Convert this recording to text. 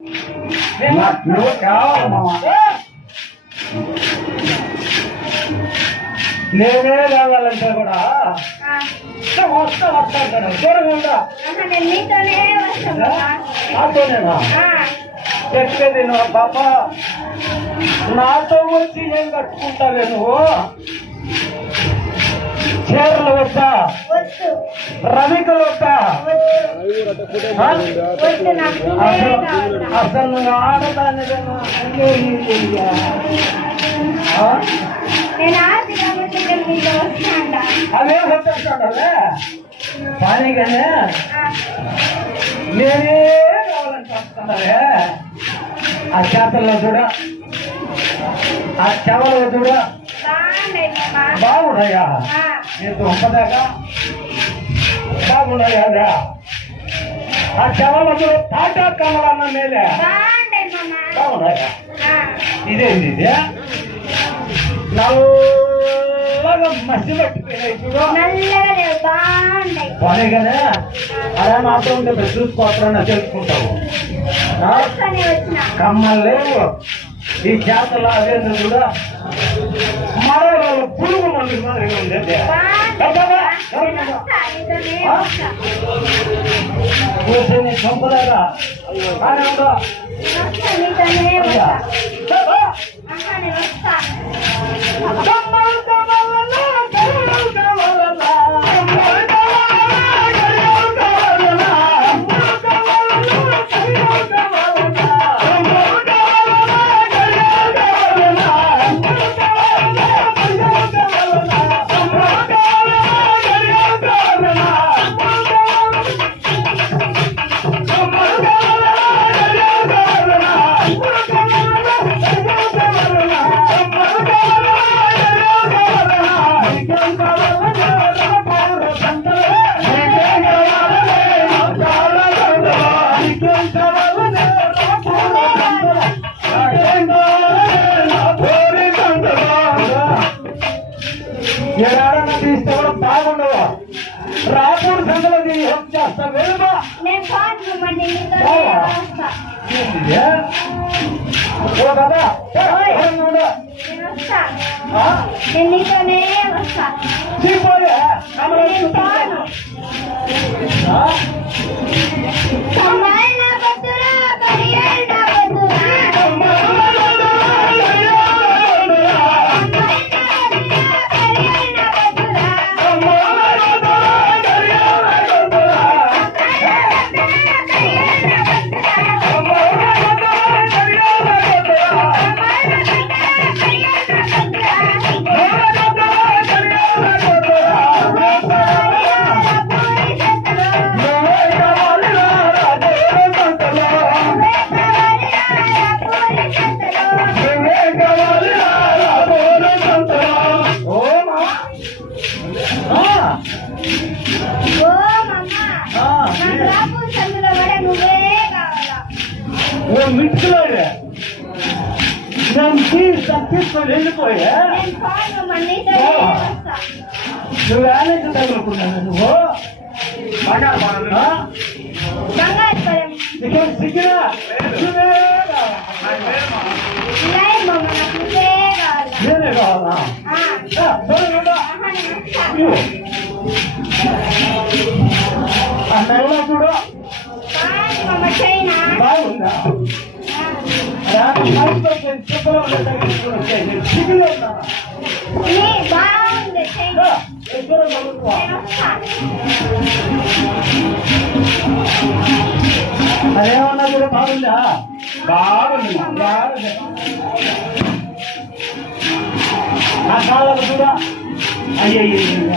నువ్వు కావాలమ్మా, నేనే కావాలంటే కూడా వస్తాను దూరంగా నాతోనేనా చెప్పేది నువ్వు పాప, నాతో వచ్చి ఏం కట్టుకుంటావే నువ్వు? చీరలు వద్దా, రవికలు వద్దా? అసలు నువ్వు ఆడదాన్ని అవే వద్దంటాడే కానీ కానీ నేనే కావాలని చెప్తున్నావే. ఆ చేతల్లో చూడ, ఆ చెవలో చూడ బాగున్నాయా? నీకు ఒక్కదాకా బాగున్నాయా? ఆ చెవలో చూడ తాటా కమలన్న మేలే బాగున్నాయా? ఇదేంది ఇది నల్లగా మసి పట్టిపోయినాయి చూడు. పని కదా అలా మాత్రం ఉంటే చూసుకోవట్లన్నా తెలుసుకుంటావు. కమ్మలు లేవు ఈ చేతలు అదేందో కూడా మరో పురుగు మంది ఉంది. కూర్చొని చంపదాగా ఏడాడన్నా తీస్తే కూడా బాగుండవు. రాపూర్ సందులో చేస్తా వేరుగా కదా మిక్స్లో తీసుకొని వెళ్ళిపోయా నువ్వు వేలకి తగులుకున్నాను. నువ్వు సిగ్గినా నేనే కావాలా? ఆ టైంలో చూడు బాగుందా? చెప్పలో అదేమన్నా కూడా బాగుందా? బాగుంది బాగుంది. ఆ కాలాలు కూడా అయ్యయ్య నువ్వు